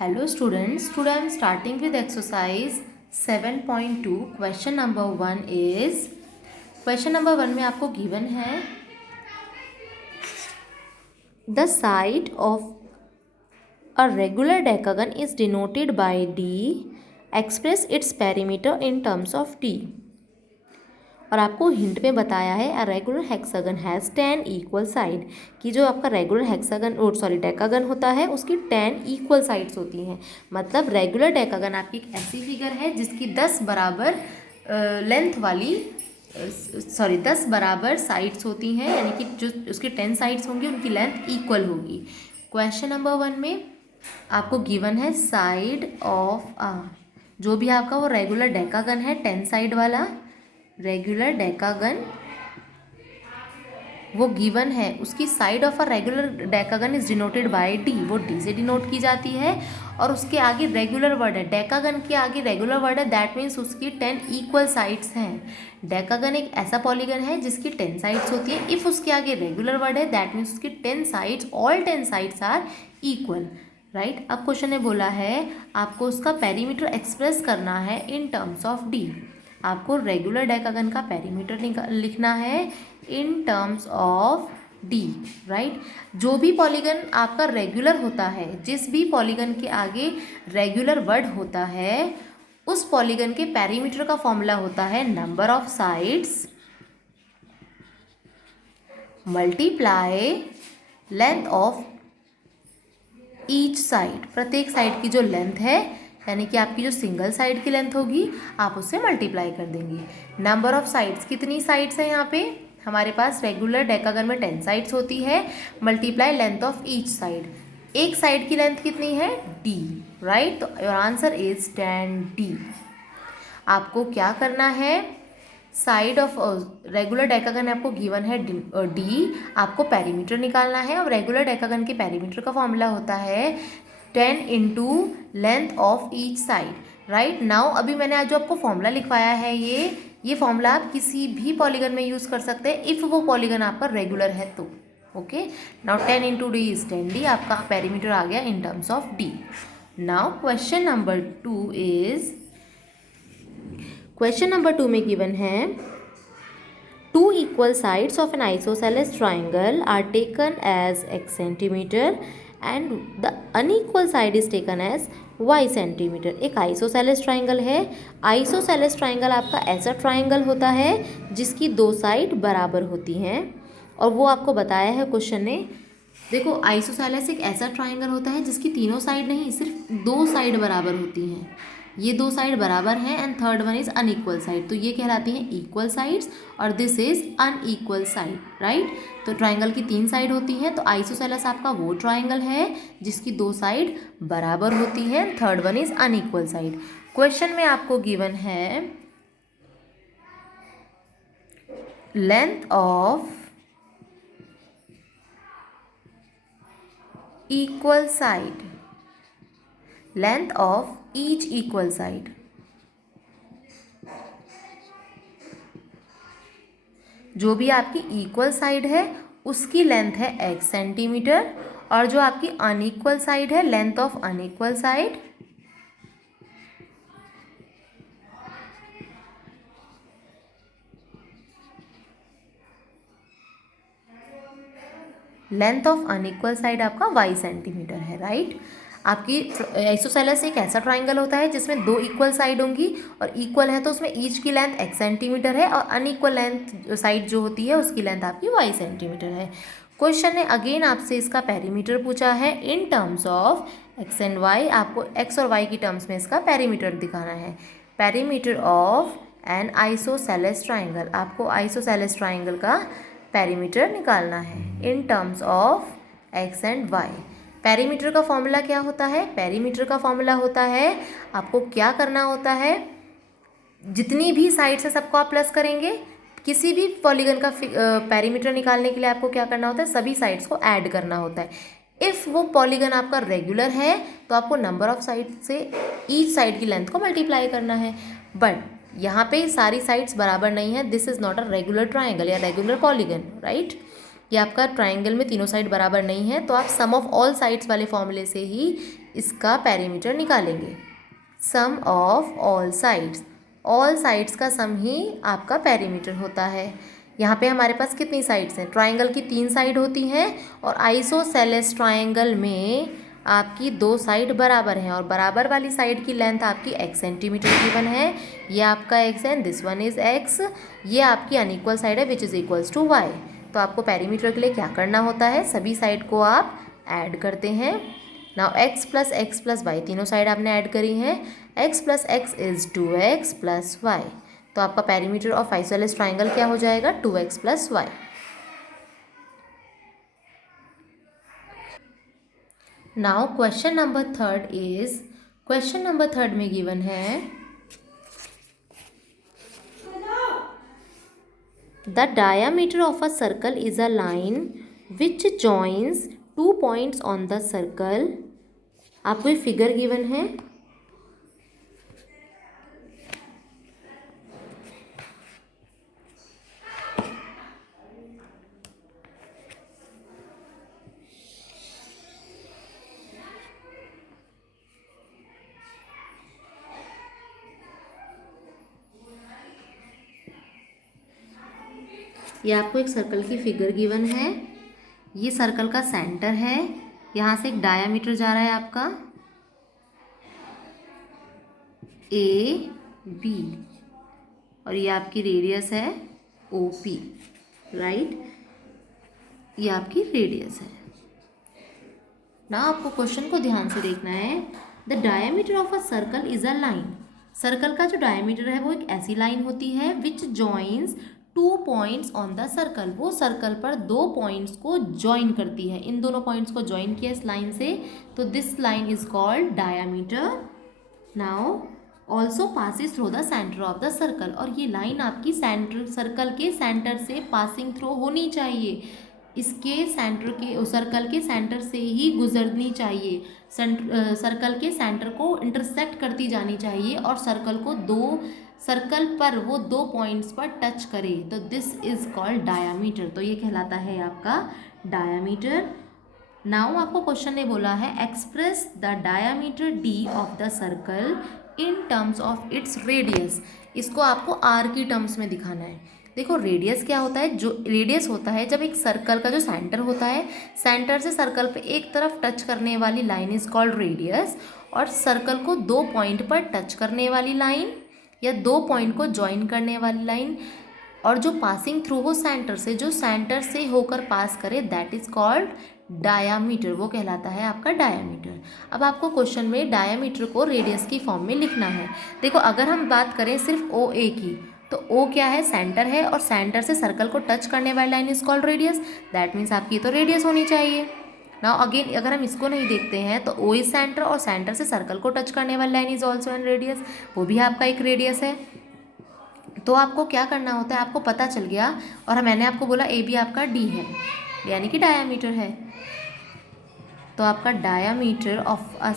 Hello students, today I am starting with exercise 7.2. Question number 1 is, question number 1 में आपको given है the side of a regular decagon is denoted by D. Express its perimeter in terms of D. और आपको hint में बताया है a regular hexagon has 10 equal side कि जो आपका रेगुलर हेक्सागन डेकागन होता है उसकी 10 इक्वल साइड्स होती हैं। मतलब रेगुलर डेकागन आपकी एक ऐसी फिगर है जिसकी 10 बराबर लेंथ वाली 10 बराबर साइड्स होती हैं, यानी कि जो उसकी 10 साइड्स होंगी उनकी लेंथ इक्वल होगी। क्वेश्चन नंबर 1 में आपको गिवन है साइड ऑफ जो भी आपका वो रेगुलर डेकागन है 10 साइड वाला रेगुलर डेकागन वो गिवन है, उसकी side of a regular decagon is denoted by D, वो डी से डिनोट की जाती है। और उसके आगे रेगुलर वर्ड है, डेकागन के आगे रेगुलर वर्ड है, दैट मीन्स उसकी 10 इक्वल साइड्स हैं। डेकागन एक ऐसा पॉलीगन है जिसकी 10 साइड्स होती है। इफ़ उसके आगे रेगुलर वर्ड है दैट मीन्स उसकी 10 sides, all 10 sides are equal, right. अब क्वेश्चन ने बोला है आपको उसका पेरीमीटर एक्सप्रेस करना है इन टर्म्स ऑफ डी। आपको रेगुलर डेकागन का पेरीमीटर लिखना है in terms of D, right. जो भी पॉलीगन आपका रेगुलर होता है, जिस भी पॉलीगन के आगे रेगुलर वर्ड होता है उस पॉलीगन के पेरीमीटर का फॉर्मूला होता है number of sides multiply length of each side. प्रत्येक साइड की जो लेंथ है, यानी कि आपकी जो सिंगल साइड की लेंथ होगी आप उससे मल्टीप्लाई कर देंगे। नंबर ऑफ साइड्स, कितनी साइड्स हैं यहाँ पे हमारे पास रेगुलर डेकागन में 10 साइड्स होती है, multiply length of each side. एक साइड की लेंथ कितनी है डी, राइट। तो योर आंसर इज 10D। आपको क्या करना है, साइड ऑफ रेगुलर डेकागन आपको गिवन है डी, आपको पेरीमीटर निकालना है और रेगुलर डेकागन के पेरीमीटर का फॉर्मूला होता है 10 into length of each side, right. Now अभी मैंने जो आपको फॉर्मूला लिखवाया है ये फॉर्मूला आप किसी भी पॉलीगन में यूज़ कर सकते हैं इफ़ वो पॉलीगन आपका रेगुलर है तो, okay. Now 10 into D is 10D, आपका पेरीमीटर आ गया in terms of D. Now question number 2 is, question number 2 में गिवन है two equal sides of an isosceles triangle are taken as x centimetre and the unequal side is taken as y centimetre. एक isosceles triangle है। Isosceles triangle आपका ऐसा triangle होता है जिसकी दो साइड बराबर होती हैं, और वो आपको बताया है क्वेश्चन ने। देखो आइसोसेलेस एक ऐसा ट्राइंगल होता है जिसकी तीनों साइड नहीं, सिर्फ दो साइड बराबर होती हैं। ये दो साइड बराबर हैं and third one is unequal side, तो ये कहलाती हैं इक्वल साइड्स और this is unequal side, right. तो ट्राइंगल की 3 साइड होती हैं, तो आइसोसेलेस आपका वो ट्राइंगल है जिसकी दो साइड बराबर होती है, third one is unequal side. Question में आपको गिवन है length of equal side, length of each equal side. जो भी आपकी इक्वल साइड है उसकी लेंथ है x सेंटीमीटर, और जो आपकी अनइक्वल साइड है length of unequal side length of unequal side आपका y सेंटीमीटर है, राइट। आपकी आइसोसेलेस एक ऐसा ट्राइंगल होता है जिसमें दो इक्वल साइड होंगी, और इक्वल है तो उसमें ईच की लेंथ x सेंटीमीटर है और अनइक्वल लेंथ साइड जो होती है उसकी लेंथ आपकी y सेंटीमीटर है। क्वेश्चन ने अगेन आपसे इसका पेरीमीटर पूछा है in terms of x and y। आपको x और y की टर्म्स में इसका पेरीमीटर दिखाना है। Perimeter of an isosceles triangle, आपको आइसोसेलेस ट्राइंगल का पेरीमीटर निकालना है in terms of x and y। Perimeter का फॉर्मूला क्या होता है, पेरीमीटर का फॉर्मूला होता है, आपको क्या करना होता है, जितनी भी साइड्स है सबको आप प्लस करेंगे। किसी भी पॉलीगन का पेरीमीटर निकालने के लिए आपको क्या करना होता है, सभी साइड्स को ऐड करना होता है। इफ़ वो पॉलीगन आपका रेगुलर है तो आपको नंबर ऑफ साइड से ईच साइड की लेंथ को मल्टीप्लाई करना है, बट यहाँ पे सारी साइड्स बराबर नहीं है, this is not a regular triangle या रेगुलर पॉलीगन, राइट। ये आपका ट्राइंगल में तीनों साइड बराबर नहीं है, तो आप सम ऑफ ऑल साइड्स वाले फॉर्मूले से ही इसका पेरीमीटर निकालेंगे। सम ऑफ ऑल साइड्स का सम ही आपका पेरीमीटर होता है। यहाँ पे हमारे पास कितनी साइड्स हैं? ट्राइंगल की 3 साइड होती हैं और आइसोसेलेस ट्राइंगल में आपकी 2 साइड बराबर हैं और बराबर वाली साइड की लेंथ आपकी x सेंटीमीटर गिवन है। ये आपका x है, दिस वन इज x। ये आपकी अनइक्वल साइड है which is equals to y। तो आपको पेरीमीटर के लिए क्या करना होता है? सभी साइड को आप ऐड करते हैं। नाउ x प्लस वाई, तीनों साइड आपने ऐड करी हैं। x plus x is 2x plus y. तो आपका पेरीमीटर ऑफ आइसोसेलेस ट्राइंगल क्या हो जाएगा? 2x plus y. Now question number third में गिवन है the diameter of a circle is a line which joins 2 points on the circle. आपको ये figure given है। ये आपको एक सर्कल की फिगर गिवन है। ये सर्कल का सेंटर है, यहाँ से एक डायामीटर जा रहा है आपका ए बी और ये आपकी रेडियस है ओ पी, राइट। ये आपकी रेडियस है ना। आपको क्वेश्चन को ध्यान से देखना है। The diameter of a circle is a line. Circle का जो डायामीटर है वो एक ऐसी लाइन होती है which joins 2 points on the circle. वो सर्कल पर 2 पॉइंट्स को ज्वाइन करती है। इन दोनों पॉइंट्स को ज्वाइन किया इस लाइन से, तो this line is called diameter. Now also passes through the centre of the circle. और ये लाइन आपकी सर्कल के सेंटर से पासिंग थ्रू होनी चाहिए। इसके सर्कल के सेंटर से ही गुजरनी चाहिए। सर्कल के सेंटर को इंटरसेक्ट करती जानी चाहिए और सर्कल पर वो 2 पॉइंट्स पर टच करे, तो दिस इज कॉल्ड डायामीटर। तो ये कहलाता है आपका डायामीटर। नाउ आपको क्वेश्चन ने बोला है express the diameter D of the circle in terms of its radius. इसको आपको आर की टर्म्स में दिखाना है। देखो रेडियस क्या होता है? जो रेडियस होता है जब एक सर्कल का जो सेंटर होता है, सेंटर से सर्कल पे एक तरफ टच करने वाली लाइन इज कॉल्ड रेडियस। और सर्कल को 2 पॉइंट पर टच करने वाली लाइन या 2 पॉइंट को ज्वाइन करने वाली लाइन और जो पासिंग थ्रू हो सेंटर से, जो सेंटर से होकर पास करे, दैट इज कॉल्ड डायामीटर। वो कहलाता है आपका डायामीटर। अब आपको क्वेश्चन में डायामीटर को रेडियस की फॉर्म में लिखना है। देखो अगर हम बात करें सिर्फ ओ ए की, तो ओ क्या है? सेंटर है और सेंटर से सर्कल को टच करने वाली line is called radius. That means आपकी तो रेडियस होनी चाहिए। नाउ अगेन अगर हम इसको नहीं देखते हैं तो ओ इज सेंटर और सेंटर से सर्कल को टच करने वाली line is also an radius, वो भी आपका एक रेडियस है। तो आपको क्या करना होता है? आपको पता चल गया और मैंने आपको बोला ए बी आपका डी है, यानी कि डायामीटर है। तो आपका डायामीटर ऑफ अ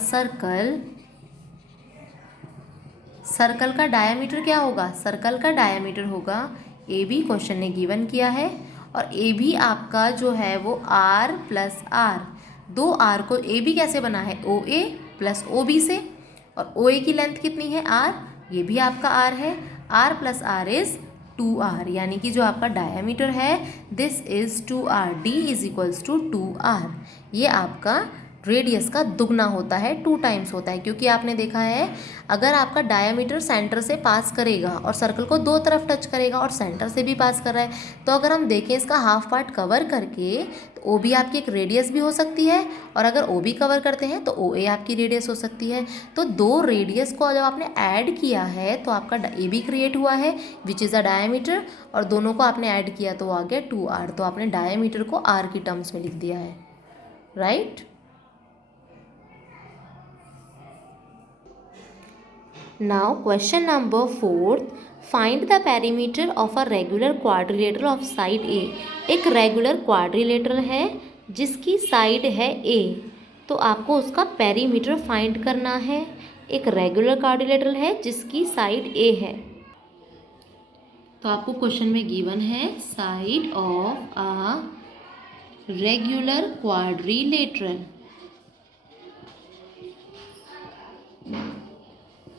सर्कल का डायामीटर क्या होगा? सर्कल का डायामीटर होगा ए बी, क्वेश्चन ने गिवन किया है। और ए बी आपका जो है वो आर प्लस आर, 2 आर को ए बी कैसे बना है? ओ ए प्लस ओ बी से। और ओ ए की लेंथ कितनी है? आर, ये भी आपका आर है। Are plus are is 2r, यानी कि जो आपका डायामीटर है this is 2r। D is equals to 2r। ये आपका रेडियस का दुगना होता है, 2 टाइम्स होता है। क्योंकि आपने देखा है अगर आपका डायामीटर सेंटर से पास करेगा और सर्कल को 2 तरफ टच करेगा और सेंटर से भी पास कर रहा है, तो अगर हम देखें इसका हाफ पार्ट कवर करके, तो ओ बी आपकी एक रेडियस भी हो सकती है। और अगर ओ बी कवर करते हैं तो ओ ए आपकी रेडियस हो सकती है। तो 2 रेडियस को जब आपने ऐड किया है तो आपका ए बी क्रिएट हुआ है विच इज़ अ डायामीटर, और दोनों को आपने ऐड किया तो आ गया 2r। तो आपने डायामीटर को r की टर्म्स में लिख दिया है, right. Now question number 4, find the perimeter of a regular quadrilateral of side A। एक रेगुलर क्वाड्रिलेटरल है जिसकी साइड है A, तो आपको उसका पेरीमीटर फाइंड करना है। एक रेगुलर क्वाड्रिलेटरल है जिसकी साइड A है, तो आपको क्वेश्चन में गिवन है side of a regular quadrilateral.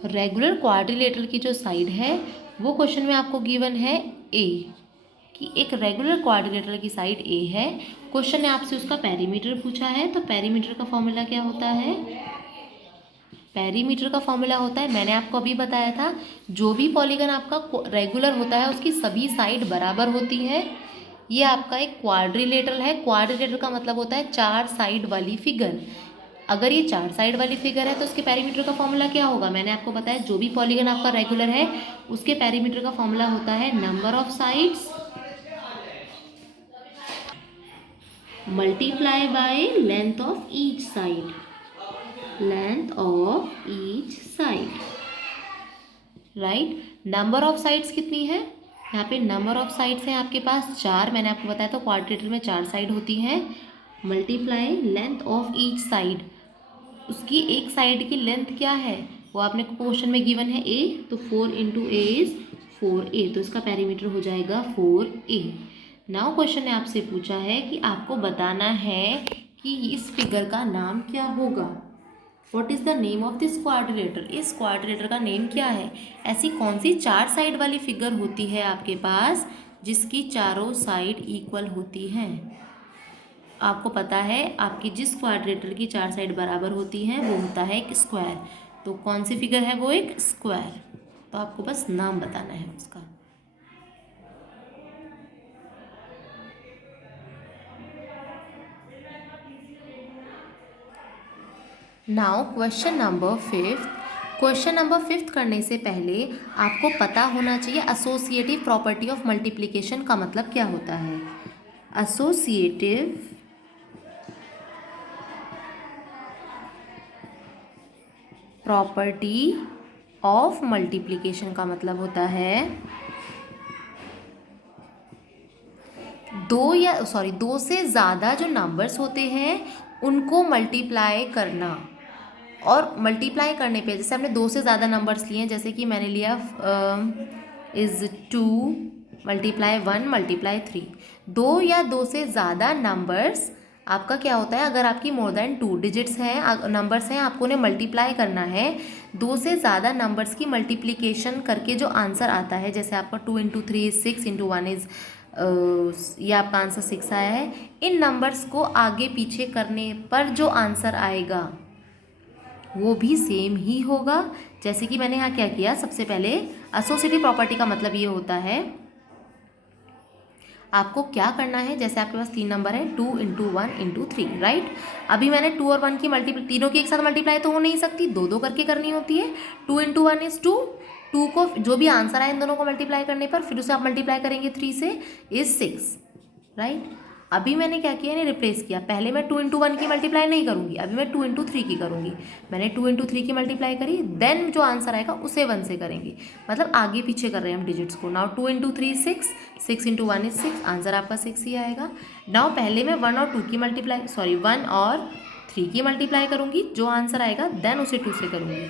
Regular quadrilateral की जो साइड है वो क्वेश्चन में आपको गिवन है ए, कि एक रेगुलर क्वाड्रिलेटरल की साइड ए है। क्वेश्चन ने आपसे उसका पेरीमीटर पूछा है, तो पेरीमीटर का फॉर्मूला क्या होता है? पेरीमीटर का फॉर्मूला होता है, मैंने आपको अभी बताया था, जो भी पॉलीगन आपका रेगुलर होता है उसकी सभी साइड बराबर होती है। ये आपका एक क्वाड्रिलेटरल है। क्वाड्रिलेटरल का मतलब होता है 4 साइड वाली फिगर। अगर ये 4 साइड वाली फिगर है तो उसके पेरीमीटर का फॉर्मूला क्या होगा? मैंने आपको बताया, जो भी पॉलीगन आपका रेगुलर है उसके पेरीमीटर का फॉर्मूला होता है number of sides multiply by length of each side. Length of each side, right. Number of sides कितनी है? यहाँ पे नंबर ऑफ साइड्स हैं आपके पास 4। मैंने आपको बताया तो क्वाड्रिलेटरल में 4 साइड होती हैं। Multiply length of each side, उसकी एक साइड की लेंथ क्या है वो आपने क्वेश्चन में गिवन है ए, तो 4 इंटू ए इज 4a, तो इसका पेरीमीटर हो जाएगा 4a। नाउ क्वेश्चन ने आपसे पूछा है कि आपको बताना है कि इस फिगर का नाम क्या होगा। What is the name of this quadrilateral? इस क्वाड्रिलेटर का नेम क्या है? ऐसी कौन सी 4 साइड वाली फिगर होती है आपके पास जिसकी चारों साइड इक्वल होती हैं? आपको पता है आपकी जिस क्वाड्रिलेटर की 4 साइड बराबर होती हैं वो होता है एक स्क्वायर। तो कौन सी फिगर है वो? एक स्क्वायर। तो आपको बस नाम बताना है उसका। Now question number 5। Question number 5 करने से पहले आपको पता होना चाहिए एसोसिएटिव प्रॉपर्टी ऑफ मल्टीप्लिकेशन का मतलब क्या होता है। एसोसिएटिव प्रॉपर्टी ऑफ मल्टीप्लिकेशन का मतलब होता है दो से ज़्यादा जो नंबर्स होते हैं उनको मल्टीप्लाई करना। और मल्टीप्लाई करने पे जैसे हमने 2 से ज़्यादा नंबर्स लिए हैं, जैसे कि मैंने लिया इज़ 2 मल्टीप्लाई 1 मल्टीप्लाई 3। 2 या 2 से ज़्यादा नंबर्स आपका क्या होता है, अगर आपकी मोर देन 2 डिजिट्स हैं, नंबर्स हैं, आपको उन्हें मल्टीप्लाई करना है। 2 से ज़्यादा नंबर्स की मल्टीप्लिकेशन करके जो आंसर आता है, जैसे आपका 2 इंटू 3 इज़ 6 इंटू 1 इज़ ये आपका आंसर 6 आया है। इन नंबर्स को आगे पीछे करने पर जो आंसर आएगा वो भी सेम ही होगा। जैसे कि मैंने यहाँ क्या किया, सबसे पहले एसोसिएटिव प्रॉपर्टी का मतलब ये होता है आपको क्या करना है। जैसे आपके पास 3 नंबर है, 2 इंटू 1 इंटू 3, राइट। अभी मैंने 2 और 1 की मल्टीप्लाई, तीनों की एक साथ मल्टीप्लाई तो हो नहीं सकती, 2 करके करनी होती है। 2 इंटू 1 इज़ 2, 2 को जो भी आंसर आए इन दोनों को मल्टीप्लाई करने पर फिर उसे आप मल्टीप्लाई करेंगे 3 से, इज़ 6, राइट। अभी मैंने क्या किया, इन्हें रिप्लेस किया। पहले मैं 2 इंटू 1 की मल्टीप्लाई नहीं करूँगी, अभी मैं 2 इंटू 3 की करूँगी। मैंने 2 इंटू 3 की मल्टीप्लाई करी, देन जो आंसर आएगा उसे 1 से करेंगे, मतलब आगे पीछे कर रहे हैं हम डिजिट्स को। Now 2 into 3 6, 6 into 1 is 6, answer आपका 6 ही आएगा। नाउ पहले मैं 1 और 2 की मल्टीप्लाई 1 और 3 की मल्टीप्लाई करूँगी, जो आंसर आएगा देन उसे 2 से करूँगी।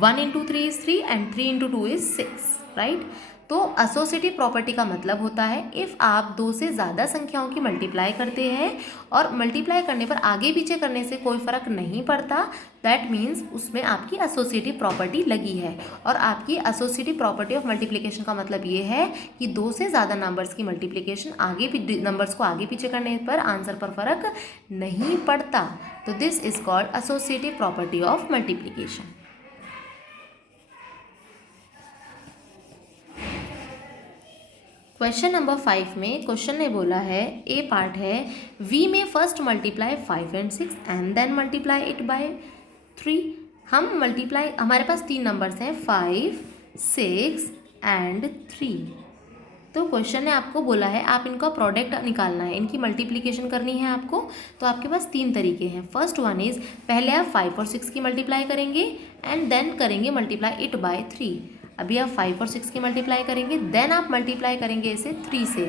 1 into 3 is 3 and 3 into 2 is 6, right. तो एसोसिएटिव प्रॉपर्टी का मतलब होता है इफ़ आप 2 से ज़्यादा संख्याओं की मल्टीप्लाई करते हैं और मल्टीप्लाई करने पर आगे पीछे करने से कोई फ़र्क नहीं पड़ता, दैट मीन्स उसमें आपकी एसोसिएटिव प्रॉपर्टी लगी है। और आपकी एसोसिएटिव प्रॉपर्टी ऑफ मल्टीप्लिकेशन का मतलब ये है कि 2 से ज़्यादा नंबर्स की मल्टीप्लिकेशन नंबर्स को आगे पीछे करने पर आंसर पर फ़र्क नहीं पड़ता। तो this is called associative property of multiplication. Question number 5 में क्वेश्चन ने बोला है, ए पार्ट है, वी में first multiply 5 and 6 and then multiply it by 3। हम मल्टीप्लाई, हमारे पास 3 नंबर्स हैं 5, 6 एंड 3। तो क्वेश्चन ने आपको बोला है आप इनका प्रोडक्ट निकालना है, इनकी मल्टीप्लिकेशन करनी है आपको। तो आपके पास 3 तरीके हैं। फर्स्ट वन इज़, पहले आप 5 और 6 की मल्टीप्लाई करेंगे एंड देन करेंगे मल्टीप्लाई इट बाय 3। अभी आप 5 और 6 की मल्टीप्लाई करेंगे, देन आप मल्टीप्लाई करेंगे इसे 3 से।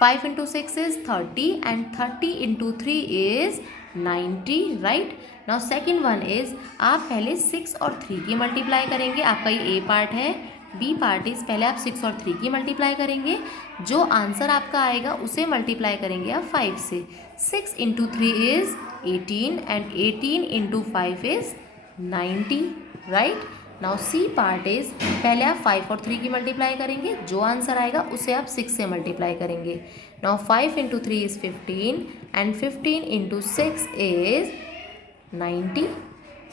5 into 6 is 30 and 30 into 3 is 90, right. Now second one is, आप पहले 6 और 3 की मल्टीप्लाई करेंगे, आपका ये ए पार्ट है। बी पार्ट इज पहले आप 6 और 3 की मल्टीप्लाई करेंगे, जो आंसर आपका आएगा उसे मल्टीप्लाई करेंगे आप 5 से। 6 into 3 is 18 and 18 into 5 is 90, right. Now C part is पहले आप 5 और 3 की मल्टीप्लाई करेंगे, जो आंसर आएगा उसे आप 6 से मल्टीप्लाई करेंगे। Now 5 into 3 is 15 and 15 into 6 is 90।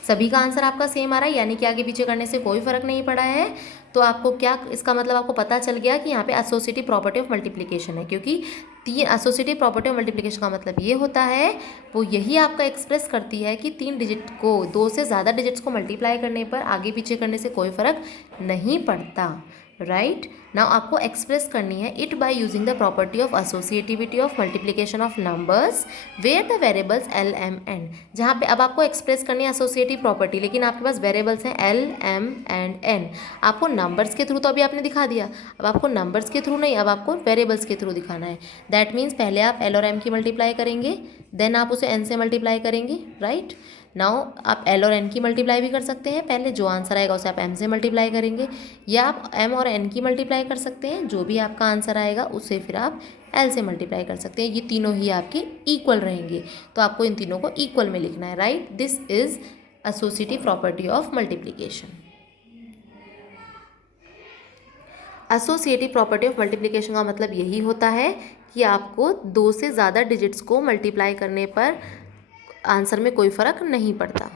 सभी का आंसर आपका सेम आ रहा है, यानी कि आगे पीछे करने से कोई फर्क नहीं पड़ा है। तो आपको क्या इसका मतलब आपको पता चल गया कि यहाँ पे एसोसिएटिव प्रॉपर्टी ऑफ मल्टीप्लिकेशन है, क्योंकि तीन एसोसिएटिव प्रॉपर्टी ऑफ मल्टीप्लिकेशन का मतलब ये होता है, वो यही आपका एक्सप्रेस करती है कि 3 डिजिट को 2 से ज़्यादा डिजिट्स को मल्टीप्लाई करने पर आगे पीछे करने से कोई फर्क नहीं पड़ता, राइट। नाउ आपको एक्सप्रेस करनी है it by using the property of associativity of multiplication of numbers where the variables L M N. जहाँ पे अब आपको एक्सप्रेस करनी है एसोसिएटिव प्रॉपर्टी, लेकिन आपके पास वेरिएबल्स हैं एल एम एंड एन। आपको नंबर्स के थ्रू तो अभी आपने दिखा दिया, अब आपको नंबर्स के थ्रू नहीं, अब आपको वेरिएबल्स के थ्रू दिखाना है। दैट मीन्स पहले आप एल और एम की मल्टीप्लाई करेंगे, देन आप उसे एन से मल्टीप्लाई करेंगे, राइट। नाउ आप एल और एन की मल्टीप्लाई भी कर सकते हैं, पहले जो आंसर आएगा उसे आप एम से मल्टीप्लाई करेंगे, या आप एम और एन की मल्टीप्लाई कर सकते हैं, जो भी आपका आंसर आएगा उसे फिर आप एल से मल्टीप्लाई कर सकते हैं। ये तीनों ही आपके इक्वल रहेंगे, तो आपको इन तीनों को इक्वल में लिखना है, right. This is associative property of multiplication. Associative property of multiplication का मतलब यही होता है कि आपको 2 से ज़्यादा डिजिट्स को मल्टीप्लाई करने पर आंसर में कोई फ़र्क नहीं पड़ता।